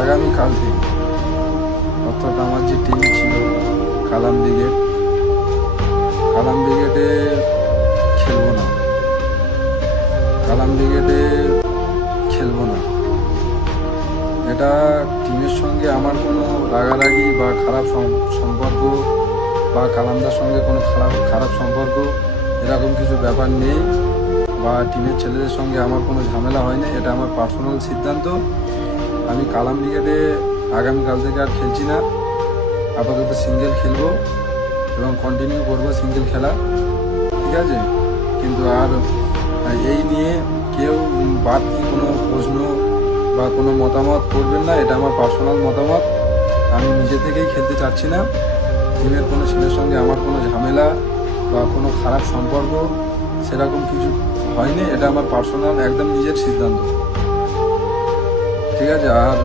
আগামীকাল থেকে অর্থাৎ আমার যে টিম ছিল কালাম ব্রিগেডে খেলবো না। কালাম ব্রিগেডে খেলবো না। এটা টিমের সঙ্গে আমার কোনো রাগারাগি বা খারাপ সম্পর্ক বা কালামদার সঙ্গে কোনো খারাপ সম্পর্ক এরকম কিছু ব্যাপার নেই, বা টিমের ছেলেদের সঙ্গে আমার কোনো ঝামেলা হয়নি। এটা আমার পার্সোনাল সিদ্ধান্ত। আমি কালাম ব্রিগেডে আগামীকাল থেকে আর খেলছি না। আপাতত সিঙ্গেল খেলবো এবং কন্টিনিউ করবো সিঙ্গেল খেলা, ঠিক আছে? কিন্তু আর এই নিয়ে কেউ বাড়তি কোনো প্রশ্ন বা কোনো মতামত করবেন না। এটা আমার পার্সোনাল মতামত। আমি নিজে থেকেই খেলতে চাচ্ছি না। টিমের কোনো ছেলের সঙ্গে আমার কোনো ঝামেলা বা কোনো খারাপ সম্পর্ক সেরকম কিছু হয়নি। এটা আমার পার্সোনাল একদম নিজের সিদ্ধান্ত, ঠিক আছে? আর